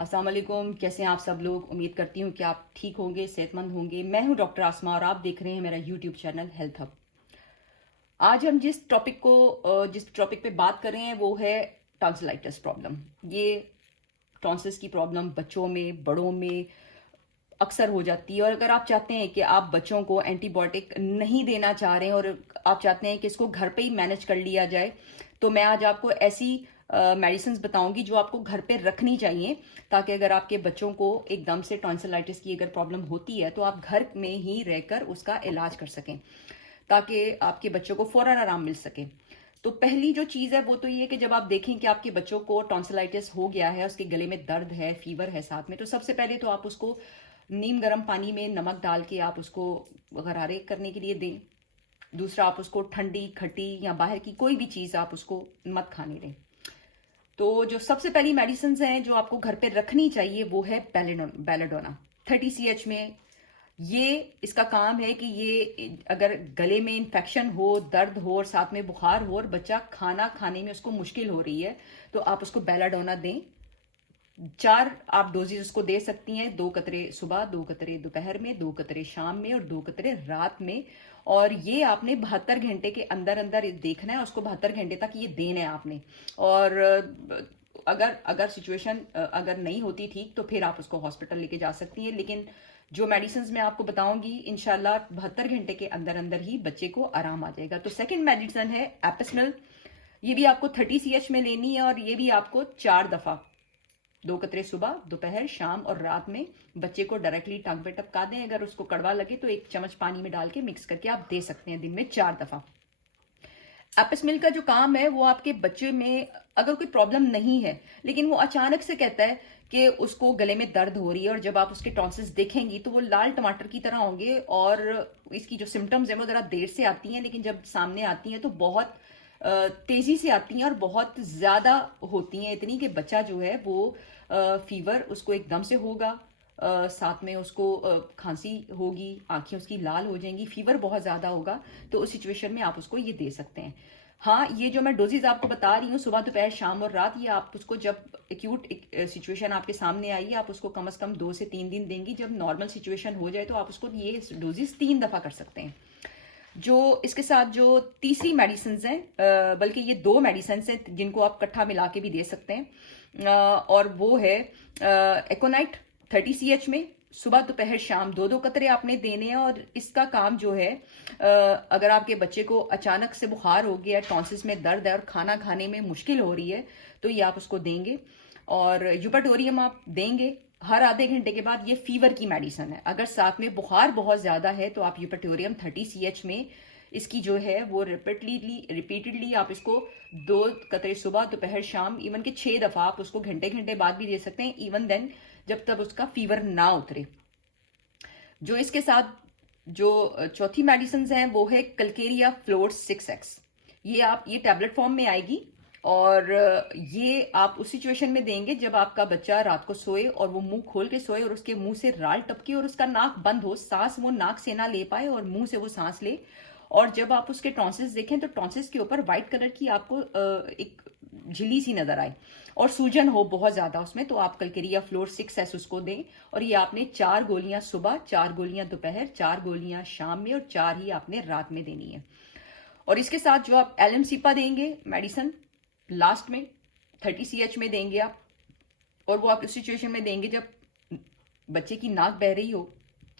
अस्सलाम वालेकुम। कैसे हैं आप सब लोग? उम्मीद करती हूँ कि आप ठीक होंगे, सेहतमंद होंगे। मैं हूँ डॉक्टर आसमा और आप देख रहे हैं मेरा यूट्यूब चैनल हेल्थ हब। आज हम जिस टॉपिक पे बात कर रहे हैं वो है टॉन्सिलाइटिस प्रॉब्लम। ये टॉन्सिल्स की प्रॉब्लम बच्चों में, बड़ों में अक्सर हो जाती है। और अगर आप चाहते हैं कि आप बच्चों को एंटीबायोटिक नहीं देना चाह रहे हैं और आप चाहते हैं कि इसको घर पे ही मैनेज कर लिया जाए, तो मैं आज आपको ऐसी मेडिसिन बताऊंगी जो आपको घर पे रखनी चाहिए, ताकि अगर आपके बच्चों को एकदम से टॉन्सिलाइटिस की अगर प्रॉब्लम होती है तो आप घर में ही रहकर उसका इलाज कर सकें, ताकि आपके बच्चों को फौरन आराम मिल सके। तो पहली जो चीज़ है वो तो ये कि जब आप देखें कि आपके बच्चों को टॉन्सिलाइटिस हो गया है, उसके गले में दर्द है, फीवर है साथ में, तो सबसे पहले तो आप उसको नीम गर्म पानी में नमक डाल के आप उसको गरारे करने के लिए दें। दूसरा, आप उसको ठंडी, खट्टी या बाहर की कोई भी चीज़ आप उसको मत खाने दें। तो जो सबसे पहली मेडिसिन हैं जो आपको घर पे रखनी चाहिए वो है बेलाडोना 30 CH में। ये इसका काम है कि ये अगर गले में इन्फेक्शन हो, दर्द हो और साथ में बुखार हो और बच्चा खाना खाने में उसको मुश्किल हो रही है, तो आप उसको बेलाडोना दें। 4 आप डोजेज उसको दे सकती हैं, 2 कतरे सुबह, 2 कतरे दोपहर में, 2 कतरे शाम में और 2 कतरे रात में। और ये आपने 72 घंटे के अंदर अंदर देखना है, उसको 72 घंटे तक ये देना है आपने। और अगर अगर सिचुएशन अगर नहीं होती ठीक तो फिर आप उसको हॉस्पिटल लेके जा सकती हैं। लेकिन जो मेडिसिन मैं आपको बताऊंगी इंशाल्लाह 72 घंटे के अंदर अंदर ही बच्चे को आराम आ जाएगा। तो सेकंड मेडिसिन है एपिसनल। ये भी आपको 30 CH में लेनी है और ये भी आपको 4 दफा, 2 कतरे सुबह, दोपहर, शाम और रात में बच्चे को डायरेक्टली टंग पे टपका दें। अगर उसको कड़वा लगे तो 1 चम्मच पानी में डाल के मिक्स करके आप दे सकते हैं दिन में 4 दफा। एपिसमिल का जो काम है वो आपके बच्चे में अगर कोई प्रॉब्लम नहीं है लेकिन वो अचानक से कहता है कि उसको गले में दर्द हो रही है, और जब आप उसके टॉन्सिल्स देखेंगी तो वो लाल टमाटर की तरह होंगे। और इसकी जो सिम्टम्स हैं वो जरा देर से आती हैं, लेकिन जब सामने आती हैं तो बहुत तेजी से आती हैं और बहुत ज्यादा होती हैं, इतनी कि बच्चा जो है वो फीवर उसको एकदम से होगा, साथ में उसको खांसी होगी, आंखें उसकी लाल हो जाएंगी, फीवर बहुत ज्यादा होगा। तो उस सिचुएशन में आप उसको ये दे सकते हैं। हाँ, ये जो मैं डोजेज आपको बता रही हूँ सुबह, दोपहर, शाम और रात, ये आप उसको जब एक्यूट सिचुएशन आपके सामने आई है आप उसको कम से कम 2 से 3 दिन देंगी। जब नॉर्मल सिचुएशन हो जाए तो आप उसको ये डोजेज 3 दफा कर सकते हैं। जो इसके साथ जो तीसरी मेडिसिन हैं, बल्कि ये 2 मेडिसिन हैं जिनको आप इकट्ठा मिला के भी दे सकते हैं, और वो है एकोनाइट 30 CH में। सुबह, दोपहर, शाम 2-2 कतरे आपने देने हैं। और इसका काम जो है, अगर आपके बच्चे को अचानक से बुखार हो गया, टॉन्सिस में दर्द है और खाना खाने में मुश्किल हो रही है, तो ये आप उसको देंगे। और यूपेटोरियम आप देंगे हर आधे घंटे के बाद। ये फीवर की मेडिसिन है। अगर साथ में बुखार बहुत ज्यादा है तो आप यूपेटोरियम 30 CH में इसकी जो है वो रिपीटेडली आप इसको 2 कतरे सुबह, दोपहर, शाम, इवन के 6 दफा आप उसको घंटे घंटे बाद भी दे सकते हैं, इवन देन जब तक उसका फीवर ना उतरे। जो इसके साथ जो चौथी मेडिसिन हैं वो है कलकेरिया फ्लोर 6X। ये टैबलेट फॉर्म में आएगी और ये आप उस सिचुएशन में देंगे जब आपका बच्चा रात को सोए और वो मुंह खोल के सोए और उसके मुंह से राल टपके और उसका नाक बंद हो, सांस वो नाक से ना ले पाए और मुंह से वो सांस ले। और जब आप उसके टॉन्सिल्स देखें तो टॉन्सिल्स के ऊपर व्हाइट कलर की आपको एक झिल्ली सी नजर आए और सूजन हो बहुत ज्यादा उसमें, तो आप कलकेरिया फ्लोर 6S उसको दें। और ये आपने 4 गोलियां सुबह, 4 गोलियां दोपहर, 4 गोलियां शाम में और 4 ही आपने रात में देनी है। और इसके साथ जो आप एलएमसीपा देंगे मेडिसिन लास्ट में 30 CH में देंगे आप, और वो आप उस सिचुएशन में देंगे जब बच्चे की नाक बह रही हो,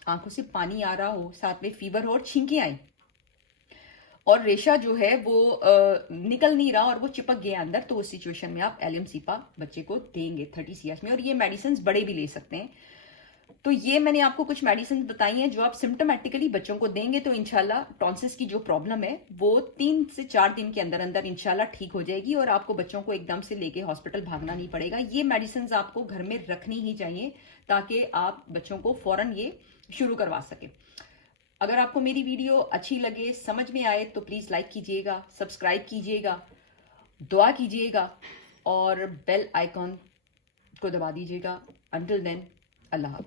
आंखों से पानी आ रहा हो, साथ में फीवर हो और छींकें आई और रेशा जो है वो निकल नहीं रहा और वो चिपक गया अंदर, तो उस सिचुएशन में आप एलएमसीपा बच्चे को देंगे 30 CH में। और ये मेडिसिन बड़े भी ले सकते हैं। तो ये मैंने आपको कुछ मेडिसिन बताई हैं जो आप सिम्टोमेटिकली बच्चों को देंगे तो इंशाल्लाह टॉन्सिस की जो प्रॉब्लम है वो 3 से 4 दिन के अंदर अंदर इंशाल्लाह ठीक हो जाएगी और आपको बच्चों को एकदम से लेके हॉस्पिटल भागना नहीं पड़ेगा। ये मेडिसिन आपको घर में रखनी ही चाहिए ताकि आप बच्चों को फौरन ये शुरू करवा सके। अगर आपको मेरी वीडियो अच्छी लगे, समझ में आए, तो प्लीज लाइक कीजिएगा, सब्सक्राइब कीजिएगा, दुआ कीजिएगा और बेल आइकॉन को दबा दीजिएगा। अंटिल देन, अल्लाह हाफ़िज़।